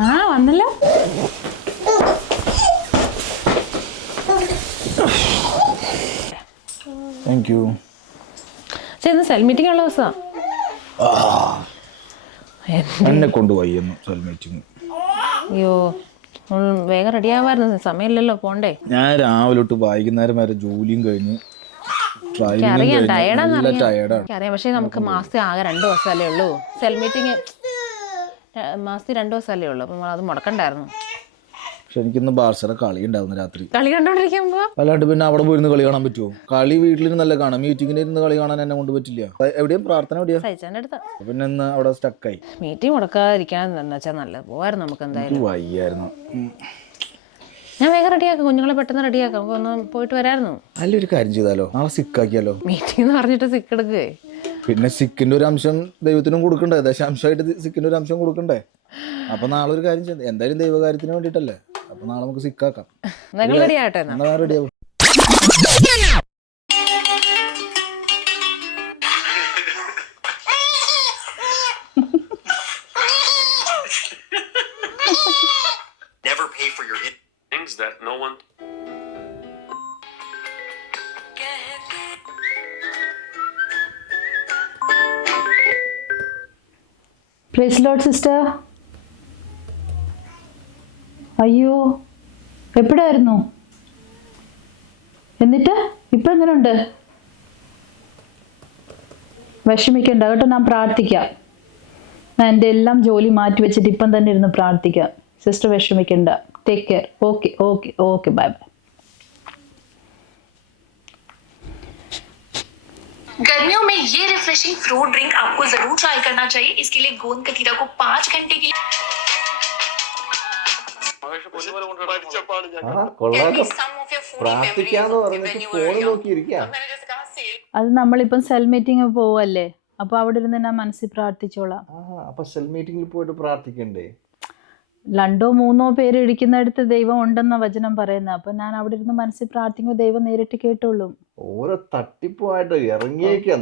ആ വന്നല്ലോ. Thank you. ഇന്ന് സെൽ മീറ്റിംഗ് ഉള്ള ദിവസമാണ്. എന്നെ കൊണ്ടുപോയി സെൽ മീറ്റിംഗ്. അയ്യോ വേഗം റെഡി ആവായിരുന്നു, സമയമില്ലല്ലോ പോണ്ടേ. ഞാൻ രാവിലെ തൊട്ട് വൈകുന്നേരം വരെ ജോലിയും കഴിഞ്ഞ് അറിയാം ടയേർഡാണ്. പക്ഷേ നമുക്ക് മാസത്തിൽ ആകെ 2 ദിവസമല്ലേ ഉള്ളൂ സെൽ മീറ്റിംഗ്. മാസത്തിൽ 2 ദിവസമല്ലേ ഉള്ളൂ, അപ്പം അത് മുടക്കണ്ടായിരുന്നു. പക്ഷെ എനിക്കിന്ന് ബാർസയുടെ കളി ഉണ്ടായിരുന്നു രാത്രി. കളി കണ്ടോണ്ടിരിക്കുമ്പോ അല്ലാണ്ട് പിന്നെ അവിടെ പോയിരുന്ന് കളി കാണാൻ പറ്റുമോ? കളി വീട്ടിലിരുന്നല്ല കാണാം, മീറ്റിങ്ങിന് ഇരുന്ന് കളി കാണാൻ എന്നെ കൊണ്ട് പറ്റില്ല. എവിടെയും പ്രാർത്ഥന എവിടെയാ? സഹിച്ചതിന്റെ അടുത്ത്. പിന്നെ ഇന്ന് അവിടെ സ്റ്റക്കായി. മീറ്റിംഗ് മുടക്കാതിരിക്കാൻ വെച്ചാൽ നല്ലത്. പോവായിരുന്നു നമുക്ക് എന്തായാലും. വയ്യായിരുന്നു. ഞാൻ വേഗം റെഡിയാക്കാം, കുഞ്ഞുങ്ങളെ പെട്ടെന്ന് റെഡിയാക്കാം. നമുക്ക് ഒന്ന് പോയിട്ട് വരായിരുന്നു. നല്ലൊരു കാര്യം ചെയ്താലോ, നാളെ സിക്കാക്കിയാലോ? മീറ്റിംഗ് എന്ന് പറഞ്ഞിട്ട് സിക്ക് എടുക്കേ. പിന്നെ സിക്കിന്റെ ഒരു അംശം ദൈവത്തിനും കൊടുക്കണ്ടേ? ദശാംശമായിട്ട് സിക്കിന്റെ ഒരു അംശം കൊടുക്കണ്ടേ? അപ്പൊ നാളെ ഒരു കാര്യം ചെയ്ത്, എന്തായാലും ദൈവകാര്യത്തിന് വേണ്ടിട്ടല്ലേ, അപ്പൊ നാളെ നമുക്ക് സിക്കാക്കാം. റെഡി ആവട്ടെ. റെഡിയാവും. Never pay for your things that no one. Praise lord sister. അയ്യോ എപ്പോഴായിരുന്നു? എന്നിട്ട് ഇപ്പം എങ്ങനെയുണ്ട്? വിഷമിക്കണ്ട കേട്ടോ, ഞാൻ പ്രാർത്ഥിക്കാം. ഞാൻ എൻ്റെ എല്ലാം ജോലി മാറ്റി വെച്ചിട്ട് ഇപ്പം തന്നെ ഇരുന്ന് പ്രാർത്ഥിക്കാം. സിസ്റ്റർ വിഷമിക്കണ്ട. Take care. Okay okay okay, bye bye. गर्मियों में ये रिफ्रेशिंग फ्रूट ड्रिंक आपको जरूर ट्राई करना चाहिए. इसके लिए गोंद कतीरा को 5 घंटे के लिए അത് നമ്മളിപ്പം സെൽ മീറ്റിംഗ് പോവല്ലേ, അപ്പൊ അവിടെ ഇരുന്ന് ഞാൻ മനസ്സിൽ പ്രാർത്ഥിച്ചോളാം. അപ്പൊ സെൽ മീറ്റിംഗിൽ പോയിട്ട് പ്രാർത്ഥിക്കണ്ടേ? 2 or 3 പേര് ഇരിക്കുന്നിടത്ത് ദൈവം ഉണ്ടെന്ന വചനം പറയുന്നത്. അപ്പൊ ഞാൻ അവിടെ ഇരുന്ന് മനസ്സിൽ പ്രാർത്ഥിക്കുമ്പോൾ ദൈവം നേരിട്ട് കേട്ടോളും. ഓരോ തട്ടിപ്പുമായിട്ട് ഇറങ്ങിയേക്കാ.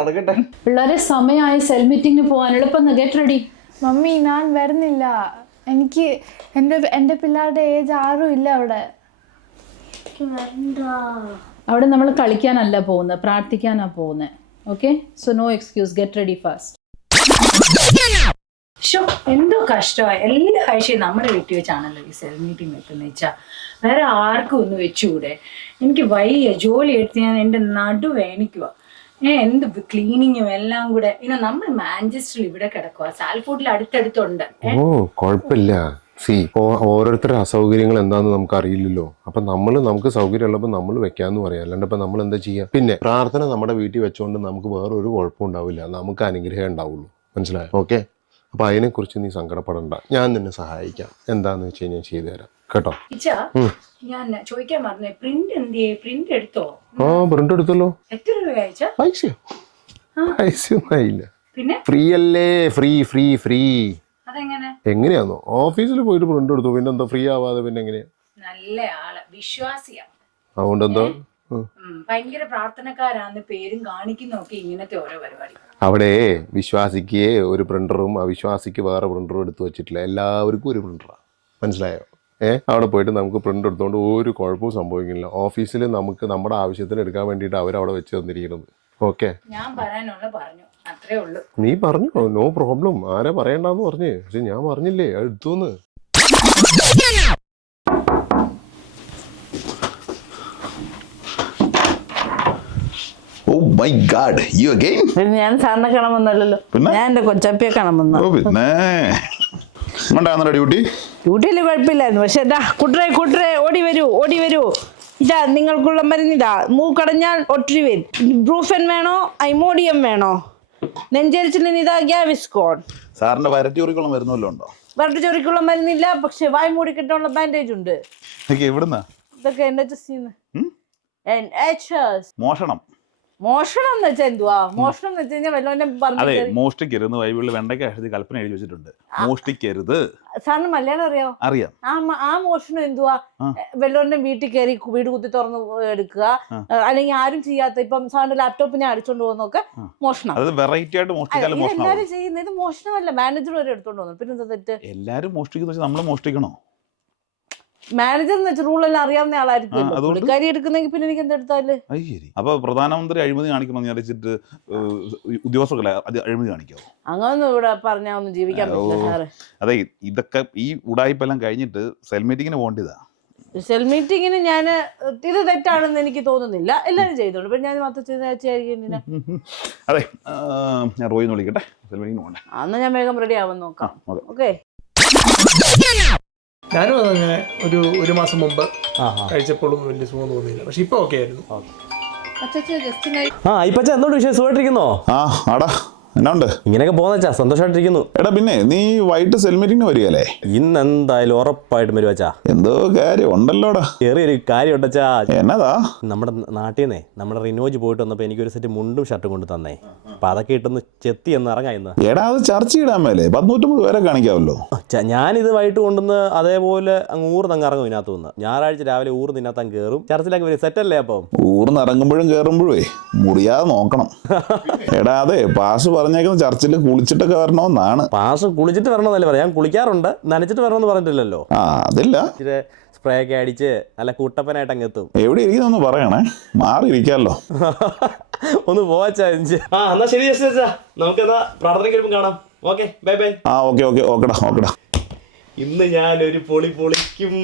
നടക്കട്ടെ. പിള്ളേരെ സമയമായി സെൽ മീറ്റിംഗിന് പോകാൻ. എളുപ്പം ഗെറ്റ് റെഡി. മമ്മി ഞാൻ വരുന്നില്ല. എനിക്ക് എൻ്റെ പിള്ളേരുടെ ഏജ് ആരും ഇല്ല അവിടെ. അവിടെ നമ്മൾ കളിക്കാനല്ല പോകുന്നത്, പ്രാർത്ഥിക്കാനാ പോകുന്നത്. Okay, so no excuse, get ready fast. എന്തോ കഷ്ടമായി. എല്ലാ ആഴ്ചയും നമ്മുടെ വീട്ടിൽ വെച്ചാണല്ലോ ഈ സെൽ മീറ്റിംഗ് വെക്കുന്നത് വെച്ചാൽ വേറെ ആർക്കും ഒന്ന് വെച്ചുകൂടെ? എനിക്ക് വയ്യ, ജോലി എടുത്ത് ഞാൻ എൻ്റെ നടു വേണിക്കുക. എന്ത് ക്ലീനിങ്ങും എല്ലാം കൂടെ. ഇനി നമ്മൾ മാഞ്ചസ്റ്ററിൽ ഇവിടെ കിടക്കുക, സാൽഫോർഡിൽ അടുത്തടുത്തുണ്ട്. കുഴപ്പമില്ല. ഓരോരുത്തരുടെ അസൗകര്യങ്ങൾ എന്താന്ന് നമുക്ക് അറിയില്ലല്ലോ. അപ്പൊ നമുക്ക് സൗകര്യം ഉള്ളപ്പോൾ നമ്മൾ വെക്കാന്ന് പറയാം, അല്ലാണ്ട് ഇപ്പൊ നമ്മൾ എന്താ ചെയ്യാ? പിന്നെ പ്രാർത്ഥന നമ്മുടെ വീട്ടിൽ വെച്ചോണ്ട് നമുക്ക് വേറൊരു കുഴപ്പം ഉണ്ടാവില്ല, നമുക്ക് അനുഗ്രഹം ഉണ്ടാവുള്ളൂ. മനസ്സിലായോ? ഓക്കെ, അപ്പൊ അതിനെക്കുറിച്ച് നീ സങ്കടപ്പെടണ്ട, ഞാൻ നിന്നെ സഹായിക്കാം. എന്താന്ന് വെച്ച് കഴിഞ്ഞാൽ ചെയ്തു തരാം കേട്ടോ. ഞാൻ ചോദിക്കാൻ പറഞ്ഞേ, പ്രിന്റ് എന്തിയെ? പ്രിന്റ് എടുത്തോ? പ്രിന്റ് എടുത്തല്ലോ. എത്ര രൂപ? പൈസയൊന്നും ആയില്ല. പിന്നെ ഫ്രീ അല്ലേ? ഫ്രീ. അതെങ്ങനെ? എങ്ങനെയാന്നോ? ഓഫീസിൽ പോയിട്ട് പ്രിന്റ് എടുത്തു, പിന്നെ എന്താ ഫ്രീ ആവാതെ? പിന്നെ എങ്ങനെയാ? നല്ല ആള്, വിശ്വാസിയാ. അതുകൊണ്ട് എന്താ? ഭയങ്കര പ്രാർത്ഥനക്കാരാന്ന് പേരും കാണിക്കുന്നൊക്കെ ഇങ്ങനത്തെ ഓരോ പരിപാടി. അവിടെ വിശ്വാസിക്ക് ഒരു പ്രിന്ററും അവിശ്വാസിക്ക് വേറെ പ്രിന്ററും എടുത്തു വെച്ചിട്ടില്ല, എല്ലാവർക്കും ഒരു പ്രിന്ററാണ്. മനസ്സിലായോ? അവിടെ പോയിട്ട് നമുക്ക് പ്രിന്റ് എടുത്തുകൊണ്ട് ഒരു കുഴപ്പവും സംഭവിക്കില്ല. ഓഫീസിൽ നമുക്ക് നമ്മുടെ ആവശ്യത്തിന് എടുക്കാൻ വേണ്ടിയിട്ട് അവരവിടെ വെച്ച് തന്നിരിക്കുന്നത്. ഓക്കെ, ഞാൻ പറയാനുള്ള പറഞ്ഞു, അത്രേ ഉള്ളൂ. നീ പറഞ്ഞു, നോ പ്രോബ്ലം. ആരാ പറയണ്ടെന്ന് പറഞ്ഞേ? പക്ഷെ ഞാൻ പറഞ്ഞില്ലേ എടുത്തുന്ന്. Oh my God, you again? ഞാൻ സാറിനെ കാണാൻ വന്നല്ലോ. ഞാൻ എന്റെ കൊച്ചപ്പിയെ കാണാൻ വന്നു. പിന്നെ ഡ്യൂട്ടിയിൽ കുഴപ്പമില്ലായിരുന്നു. പക്ഷെ കുട്ടറെ ഓടി വരൂ. ഇതാ നിങ്ങൾക്കുള്ള മരുന്നിതാ. മൂക്കടഞ്ഞാൽ ഒത്തിരി വരും. ബ്രൂഫൻ വേണോ ഐമോഡിയം വേണോ? നെഞ്ചരിച്ചിലിന് ഇതാ ഗ്യാവിസ്കോൺ. സാറിന്റെ വരട്ടിയൊറിക്കുള്ള മരുന്നല്ലോ ഉണ്ടോ? വരട്ടിച്ചൊറിക്കുള്ള മരുന്നില്ല, പക്ഷെ വായ് മൂടി കിട്ടാനുള്ള ബാൻഡേജ് ഉണ്ട്. എവിടുന്നാ ഇതൊക്കെ മോഷണം എന്ന് വെച്ചാൽ എന്തുവാ? മോഷണം എന്ന് വെച്ച് കഴിഞ്ഞാൽ വല്ലവനെ പറഞ്ഞു മോഷ്ടിക്കരുത്. ബൈബിളിൽ വെണ്ടയ്ക്ക കൽപ്പന എഴുതി വെച്ചിട്ടുണ്ട്. മോഷ്ടിക്കരുത്. സാറിന് മലയാളം അറിയോ? അറിയാം. ആ മോഷണം എന്തുവാ? വല്ലവരുടെ വീട്ടിൽ കയറി വീട് കുത്തി തുറന്ന് എടുക്കുക, അല്ലെങ്കിൽ ആരും ചെയ്യാത്ത ഇപ്പം സാറിന്റെ ലാപ്ടോപ്പ് ഞാൻ അടിച്ചോണ്ട് പോകുന്നൊക്കെ മോഷണം. അത് വെറൈറ്റി ആയിട്ട് മോഷ്ടിച്ചാലും എല്ലാരും ചെയ്യുന്നത് മോഷണമല്ല, മാനേജർ വരെ എടുത്തോണ്ട് പോകുന്നു. പിന്നെ എന്താ തെറ്റ്? എല്ലാരും മോഷ്ടിക്കുന്ന നമ്മൾ മോഷ്ടിക്കണോ? മാനേജർ എന്ന് വെച്ചാൽ റൂളെല്ലാം അറിയാവുന്ന ആളായിരിക്കും. പുള്ളിക്കാരി എടുക്കുന്നെങ്കിൽ പിന്നെ എനിക്ക് എന്തെടുത്താല്? അപ്പൊ പ്രധാനമന്ത്രി അഴിമതി കാണിക്കണമെന്ന് വിചാരിച്ചിട്ട് ഉദ്യോഗസ്ഥർക്കല്ല അത് അഴിമതി കാണിക്കാവോ? അങ്ങനൊന്നും ഇവിടെ പറഞ്ഞാൽ ഒന്നും ജീവിക്കാൻ പറ്റില്ല സാറ്. അതെ, ഇതൊക്കെ ഈ ഉടായ്പെല്ലാം കഴിഞ്ഞിട്ട് സെൽ മീറ്റിങ്ങിന് പോകേണ്ടതാ. സെൽ മീറ്റിങ്ങിന് ഞാൻ ഇത് തെറ്റാണെന്ന് എനിക്ക് തോന്നുന്നില്ല. എല്ലാവരും ചെയ്തോളൂ. ഇപ്പൊ ഞാൻ മാത്രം ചെയ്തായിരിക്കും. അതെ, ഞാൻ റോയിന്ന് വിളിക്കട്ടെ, സെൽ മീറ്റിങ്ങിന് പോകണ്ടേ? അന്ന് ഞാൻ വേഗം റെഡി ആവാൻ നോക്കാം. ഓക്കെ. ഞാനും അതങ്ങനെ ഒരു മാസം മുമ്പ് കഴിച്ചപ്പോഴൊന്നും വലിയ സുഖം തോന്നിയില്ല. പക്ഷെ ഇപ്പൊ ഓക്കെ ആയിരുന്നു. ഇപ്പച്ച എന്തുകൊണ്ട് വിഷയം? സുഖമായിട്ടിരിക്കുന്നോ? ആടാ, എന്നാ ഉണ്ട്? ഇങ്ങനെയൊക്കെ പോന്നച്ചാ, സന്തോഷമായിട്ടിരിക്കുന്നു. എടാ പിന്നെ നീ വൈകിട്ട് സെൽ മീറ്റിങ്ങിന് വരികയല്ലേ? ഇന്ന് എന്തായാലും ഉറപ്പായിട്ടും വരുവച്ചാ. എന്തോ കാര്യം ഉണ്ടല്ലോടാ. ചെറിയൊരു കാര്യം ഉണ്ടച്ചാ. എന്നതാ? നമ്മുടെ നാട്ടിൽ നിന്നേ നമ്മുടെ റിനോജ് പോയിട്ട് വന്നപ്പോ എനിക്കൊരു സെറ്റ് മുണ്ടും ഷർട്ടും കൊണ്ട് തന്നേ. അപ്പൊ അതൊക്കെ ഇട്ടൊന്ന് ചെത്തി എന്ന് ഇറങ്ങാം ഇന്ന്. എടാ അത് ചർച്ച ഇടാൻ മേലെ 150 പേരെ കാണിക്കാമല്ലോ. ഞാനിത് വൈകിട്ട് കൊണ്ടുവന്ന് അതേപോലെ അങ്ങ് ഊർന്ന് ഇറങ്ങും ഇതിനകത്ത് നിന്ന്. ഞായറാഴ്ച രാവിലെ ഊർന്ന് ഇതിനകത്ത് കയറും. ചർച്ചിലൊക്കെ വരും. സെറ്റല്ലേ? അപ്പം ഊർന്ന് ഇറങ്ങുമ്പോഴും കയറുമ്പോഴേ മുറിയാതെ നോക്കണം. എടാ അതെ, പാസ് പറഞ്ഞേക്കുന്ന ചർച്ചിൽ കുളിച്ചിട്ടൊക്കെ വരണമെന്നാണ്. പാസ് കുളിച്ചിട്ട് വരണമെന്നല്ലേ പറയാം. ഞാൻ കുളിക്കാറുണ്ട്, നനച്ചിട്ട് വരണമെന്ന് പറഞ്ഞിട്ടില്ലല്ലോ. അതില്ല, സ്പ്രേ ഒക്കെ അടിച്ച് നല്ല കുട്ടപ്പനായിട്ട് അങ്ങ് എത്തും. എവിടെ ഇരിക്കുന്നൊന്ന് പറയണേ, മാറിയിരിക്കാമല്ലോ. ഒന്ന് പോവാച്ചാ. എന്നാ ശരി, നമുക്ക് എന്നാ പ്രാർത്ഥനയ്ക്ക് കാണാം. Okay, bye bye. ഓക്കെടാ. ഇന്ന് ഞാനൊരു പൊളി പൊളിക്കും.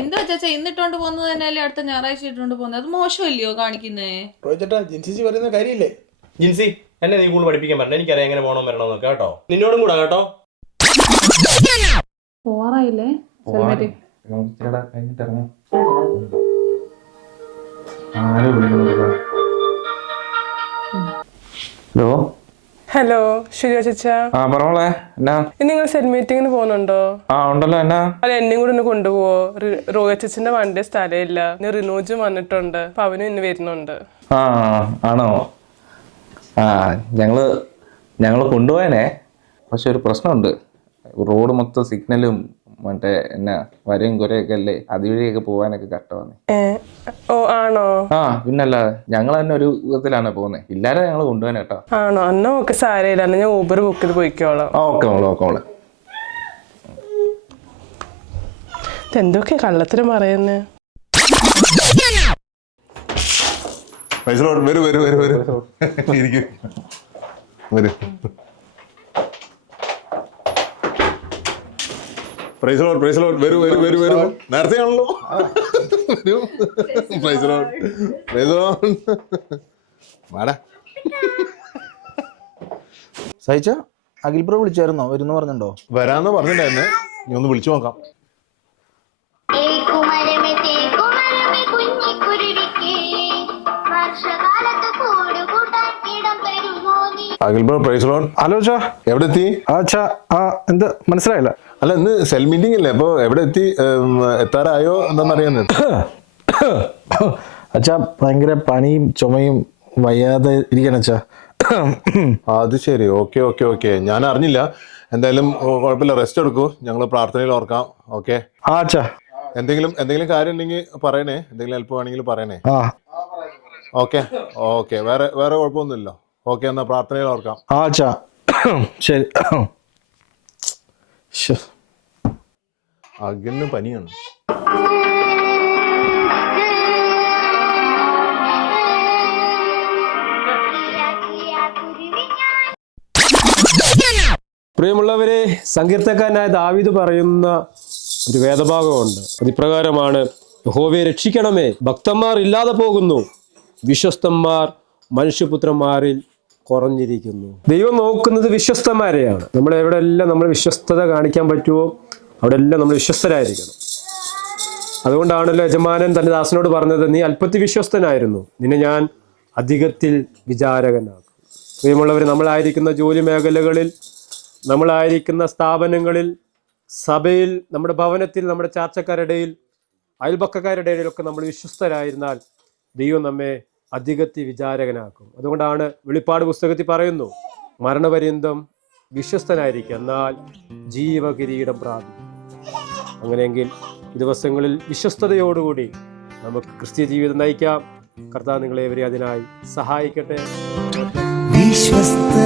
എന്താ ചേച്ചാ ഇന്നിട്ടോണ്ട് പോകുന്നത് തന്നെയല്ലേ അടുത്ത ഞായറാഴ്ച ഇട്ടോണ്ട് പോകുന്നത്? അത് മോശമല്ലയോ കാണിക്കുന്നേ? ചേട്ടാ ജിൻസി പറയുന്ന കാര്യമില്ലേ? ജിൻസി, എന്നെ നീ കൂടുതൽ പഠിപ്പിക്കാൻ പറ്റില്ല. എനിക്കറിയാം എങ്ങനെ പോകണം വരണമെന്നൊക്കെ കേട്ടോ. നിന്നോടും കൂടാ കേട്ടോ. പോവാറായില്ലേ? ഹലോ ശരിയോ ചേച്ചാ? പറഞ്ഞോളെ. എന്നാ നിങ്ങൾ സെൽ മീറ്റിങ്ങിന് പോകുന്നുണ്ടോ? ഉണ്ടല്ലോ. എന്നാ അല്ല, എന്നെയും കൂടെ ഒന്ന് കൊണ്ടുപോവോ? റോയ ചേച്ചിന്റെ വണ്ടി സ്ഥലമില്ല. റിനോജും വന്നിട്ടുണ്ട്. അപ്പൊ അവനും ഇന്ന് വരുന്നുണ്ട്. ആണോ? ഞങ്ങള് കൊണ്ടുപോയാനേ. പക്ഷെ ഒരു പ്രശ്നമുണ്ട്. റോഡ് മൊത്തം സിഗ്നലും മറ്റേ എന്നാ വരയും കുരയൊക്കെ അല്ലേ, അതുവഴിയൊക്കെ പോകാനൊക്കെ കഷ്ടമാണ്. ആണോ? പിന്നല്ല, ഞങ്ങൾ തന്നെ ഒരു വിധത്തിലാണ് പോകുന്നത്. ഇല്ലാതെ ഞങ്ങൾ കൊണ്ടുപോകാൻ കേട്ടോ. ആണോ? എന്നാ ഓക്കെ, സാരമില്ല. ഞാൻ ഊബർ ബുക്ക് ചെയ്ത് പോയിക്കോളാം. ഓക്കെ മോളെ. എന്തൊക്കെ കള്ളത്തിന് പറയുന്നേ? വരൂ. നേരത്തെ ആണല്ലോ. സഹിച്ച അഖിൽ ബ്രോ വിളിച്ചായിരുന്നോ? വരുന്നു പറഞ്ഞിട്ടുണ്ടോ? വരാന്ന് പറഞ്ഞിട്ടുണ്ടായിരുന്നേ. നീ ഒന്ന് വിളിച്ചു നോക്കാം. Akhil bro, praise lord. Hello ചാ, എവിടെ എത്തി? എന്ത് മനസ്സിലായില്ല? അല്ല, ഇന്ന് സെൽ മീറ്റിംഗ് അല്ലേ? അപ്പൊ എവിടെ എത്തി? എത്താറായോ എന്താണെന്നറിയാൻ. അച്ഛാ ഭയങ്കര പനിയും ചുമയും വയ്യാതെ ഇരിക്കണം അച്ഛാ. അത് ശരി. ഓക്കെ. ഞാൻ അറിഞ്ഞില്ല. എന്തായാലും കുഴപ്പമില്ല, റെസ്റ്റ് എടുക്കൂ. ഞങ്ങൾ പ്രാർത്ഥനയിൽ ഓർക്കാം. ഓക്കെ അച്ഛാ. എന്തെങ്കിലും കാര്യം ഉണ്ടെങ്കിൽ പറയണേ. എന്തെങ്കിലും ഹെൽപ്പ് വേണമെങ്കിൽ പറയണേ. ഓക്കെ. വേറെ കുഴപ്പമൊന്നുമില്ലല്ലോ. ഓക്കെ, എന്നാ പ്രാർത്ഥനയിൽ ഓർക്കാം. അച്ഛാ ശരി. അഖിലിന് പനിയാണ്. പ്രിയമുള്ളവരെ, സങ്കീർത്തക്കാരനായ ദാവീദ് പറയുന്ന ഒരു വേദഭാഗമുണ്ട്. അതിപ്രകാരമാണ്: യഹോവയെ രക്ഷിക്കണമേ, ഭക്തന്മാർ ഇല്ലാതെ പോകുന്നു, വിശ്വസ്തന്മാർ മനുഷ്യപുത്രന്മാരിൽ കുറഞ്ഞിരിക്കുന്നു. ദൈവം നോക്കുന്നത് വിശ്വസ്തന്മാരെയാണ്. നമ്മൾ എവിടെയെല്ലാം നമ്മൾ വിശ്വസ്തത കാണിക്കാൻ പറ്റുമോ അവിടെ എല്ലാം നമ്മൾ വിശ്വസ്തരായിരിക്കണം. അതുകൊണ്ടാണല്ലോ യജമാനൻ തന്റെ ദാസനോട് പറഞ്ഞത്, നീ അല്പത്തിൽ വിശ്വസ്തനായിരുന്നു, നിന്നെ ഞാൻ അധികത്തിൽ വിചാരകനാക്കും. പ്രിയമുള്ളവർ, നമ്മളായിരിക്കുന്ന ജോലി മേഖലകളിൽ, നമ്മളായിരിക്കുന്ന സ്ഥാപനങ്ങളിൽ, സഭയിൽ, നമ്മുടെ ഭവനത്തിൽ, നമ്മുടെ ചാർച്ചക്കാരുടെ ഇടയിൽ, അയൽപക്കക്കാരുടെ ഇടയിലൊക്കെ നമ്മൾ വിശ്വസ്തരായിരുന്നാൽ ദൈവം നമ്മെ അധികത്തിൽ വിചാരകനാക്കും. അതുകൊണ്ടാണ് വെളിപ്പാട് പുസ്തകത്തിൽ പറയുന്നു, മരണപര്യന്തം വിശ്വസ്തനായിരിക്കുക, എന്നാൽ ജീവകിരീടം പ്രാപിക്കും. അങ്ങനെയെങ്കിൽ ഈ ദിവസങ്ങളിൽ വിശ്വസ്തയോടുകൂടി നമുക്ക് ക്രിസ്തീയ ജീവിതം നയിക്കാം. കർത്താവ് നിങ്ങളേവരെ അതിനായി സഹായിക്കട്ടെ. വിശ്വസ്തനായിടുവാൻ